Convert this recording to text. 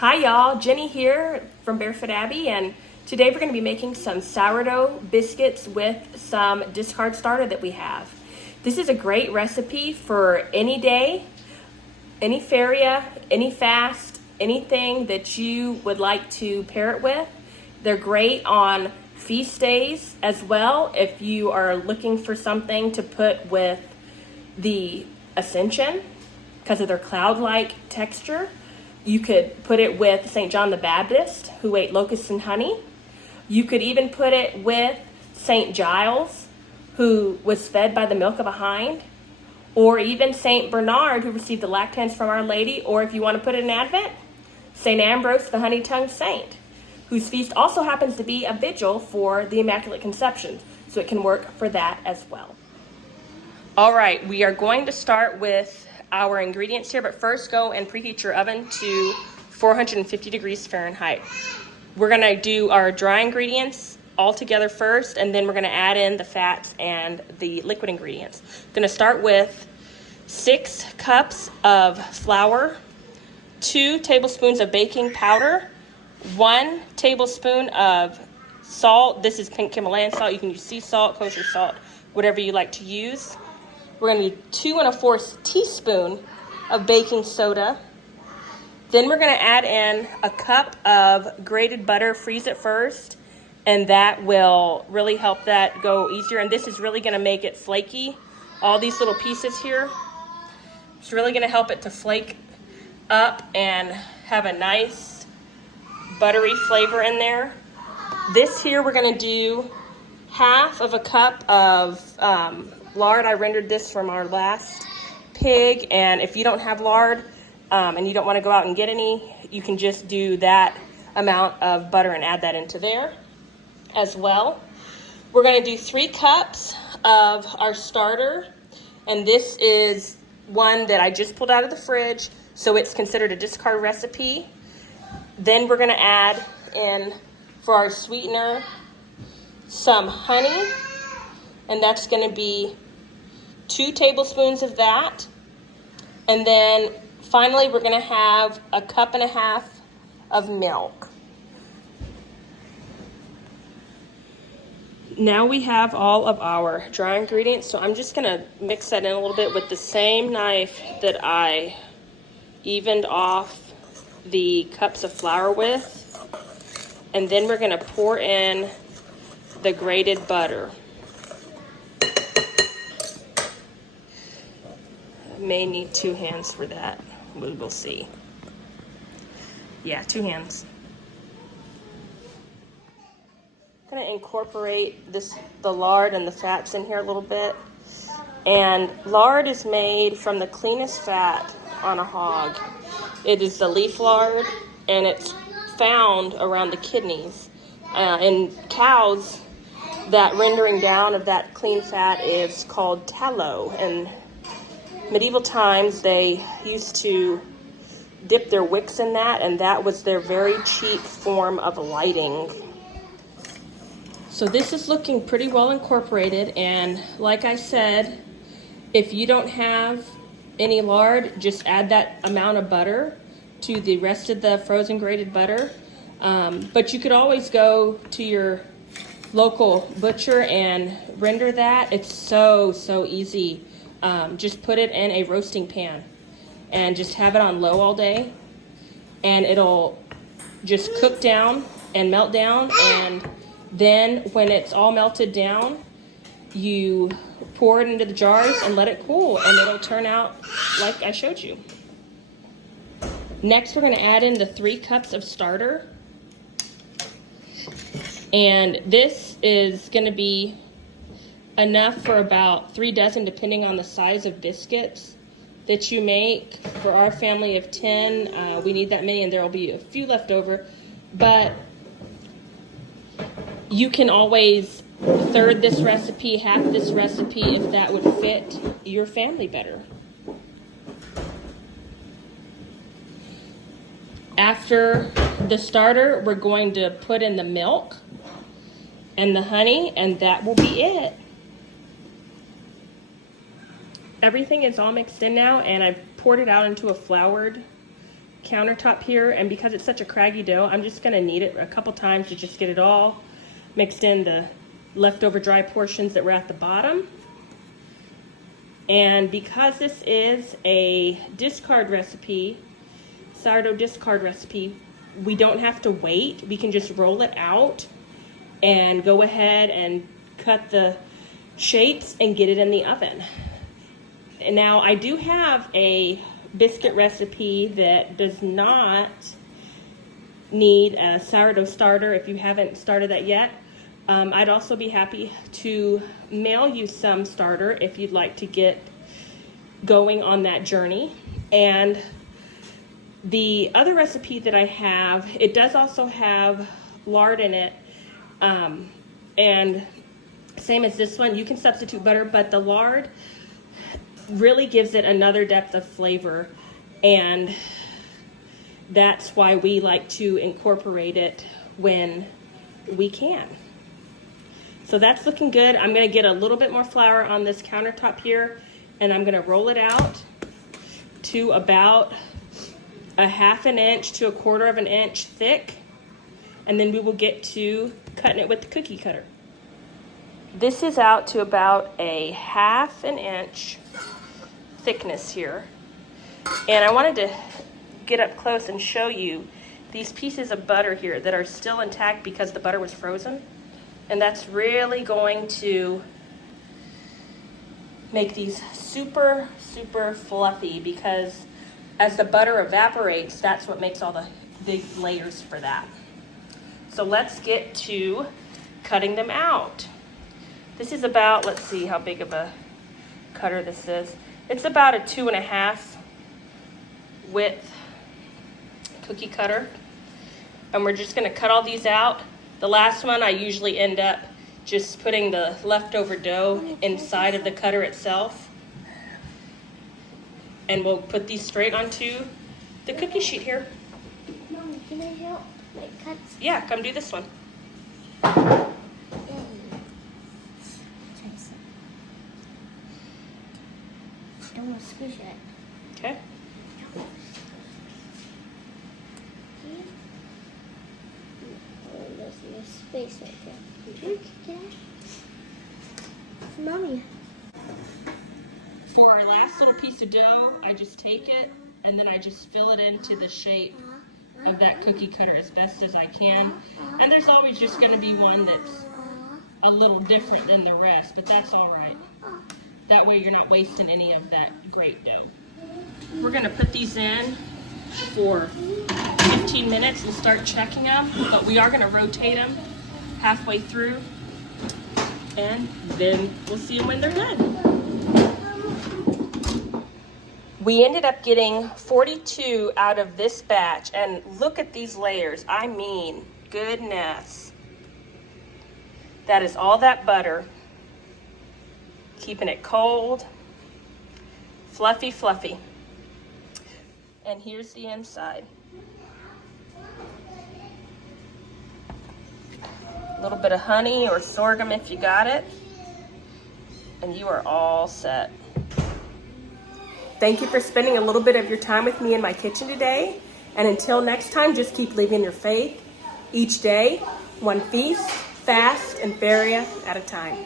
Hi y'all, Jenny here from Barefoot Abbey, and today we're going to be making some sourdough biscuits with some discard starter that we have. This is a great recipe for any day, any feria, any fast, anything that you would like to pair it with. They're great on feast days as well if you are looking for something to put with the Ascension because of their cloud-like texture. You could put it with St. John the Baptist, who ate locusts and honey. You could even put it with St. Giles, who was fed by the milk of a hind, or even St. Bernard, who received the lactans from Our Lady, or if you want to put it in Advent, St. Ambrose, the honey-tongued saint, whose feast also happens to be a vigil for the Immaculate Conception, so it can work for that as well. All right, we are going to start with our ingredients here, but first go and preheat your oven to 450 degrees Fahrenheit. We're gonna do our dry ingredients all together first, and then we're gonna add in the fats and the liquid ingredients. I'm gonna start with 6 cups of flour, 2 tablespoons of baking powder, 1 tablespoon of salt. This is pink Himalayan salt. You can use sea salt, kosher salt, whatever you like to use. We're going to need 2 1/4 teaspoon of baking soda. Then we're going to add in a cup of grated butter. Freeze it first, and that will really help that go easier. And this is really going to make it flaky. All these little pieces here, it's really going to help it to flake up and have a nice buttery flavor in there. This here, we're going to do half of a cup of lard. I rendered this from our last pig, and if you don't have lard and you don't want to go out and get any, you can just do that amount of butter and add that into there as well. We're going to do 3 cups of our starter, and this is one that I just pulled out of the fridge, so it's considered a discard recipe. Then we're going to add in, for our sweetener, some honey, and that's going to be 2 tablespoons of that. And then finally, we're going to have a 1.5 cups of milk. Now we have all of our dry ingredients, so I'm just going to mix that in a little bit with the same knife that I evened off the cups of flour with. And then we're going to pour in the grated butter. May need 2 hands for that. We will see. Yeah, 2 hands. I'm going to incorporate the lard and the fats in here a little bit. And lard is made from the cleanest fat on a hog. It is the leaf lard, and it's found around the kidneys. In cows, that rendering down of that clean fat is called tallow. And medieval times, they used to dip their wicks in that, and that was their very cheap form of lighting. So this is looking pretty well incorporated, and like I said, if you don't have any lard, just add that amount of butter to the rest of the frozen grated butter. But you could always go to your local butcher and render that. It's so easy. Just put it in a roasting pan and just have it on low all day, and it'll just cook down and melt down. And then when it's all melted down, you pour it into the jars and let it cool, and it'll turn out like I showed you. Next, we're going to add in the 3 cups of starter, and this is going to be enough for about 3 dozen, depending on the size of biscuits that you make. For our family of 10, we need that many, and there will be a few left over. But you can always third this recipe, half this recipe, if that would fit your family better. After the starter, we're going to put in the milk and the honey, and that will be it. Everything is all mixed in now, and I've poured it out into a floured countertop here, and because it's such a craggy dough, I'm just gonna knead it a couple times to just get it all mixed in, the leftover dry portions that were at the bottom. And because this is a discard recipe, sourdough discard recipe, we don't have to wait. We can just roll it out and go ahead and cut the shapes and get it in the oven. And now I do have a biscuit recipe that does not need a sourdough starter. If you haven't started that yet, I'd also be happy to mail you some starter if you'd like to get going on that journey. And the other recipe that I have, it does also have lard in it, and same as this one, you can substitute butter, but the lard really gives it another depth of flavor, and that's why we like to incorporate it when we can. So that's looking good. I'm gonna get a little bit more flour on this countertop here, and I'm gonna roll it out to about a 1/2 inch to 1/4 inch thick, and then we will get to cutting it with the cookie cutter. This is out to about a 1/2 inch thickness here, and I wanted to get up close and show you these pieces of butter here that are still intact because the butter was frozen. And that's really going to make these super, super fluffy, because as the butter evaporates, that's what makes all the big layers for that. So let's get to cutting them out. This is about, let's see how big of a cutter this is. It's about a 2.5 width cookie cutter. And we're just gonna cut all these out. The last one, I usually end up just putting the leftover dough inside of the cutter itself. And we'll put these straight onto the cookie sheet here. Mommy, can I help like cut? Yeah, come do this one. Don't want to squish it. Okay. There's space right there. Mommy. For our last little piece of dough, I just take it and then I just fill it into the shape of that cookie cutter as best as I can. And there's always just going to be one that's a little different than the rest, but that's all right. That way you're not wasting any of that great dough. We're going to put these in for 15 minutes and start checking them, but we are going to rotate them halfway through, and then we'll see them when they're done. We ended up getting 42 out of this batch, and look at these layers. I mean, goodness. That is all that butter. Keeping it cold, fluffy, fluffy. And here's the inside. A little bit of honey or sorghum if you got it, and you are all set. Thank you for spending a little bit of your time with me in my kitchen today. And until next time, just keep living your faith each day, one feast, fast, and Feria at a time.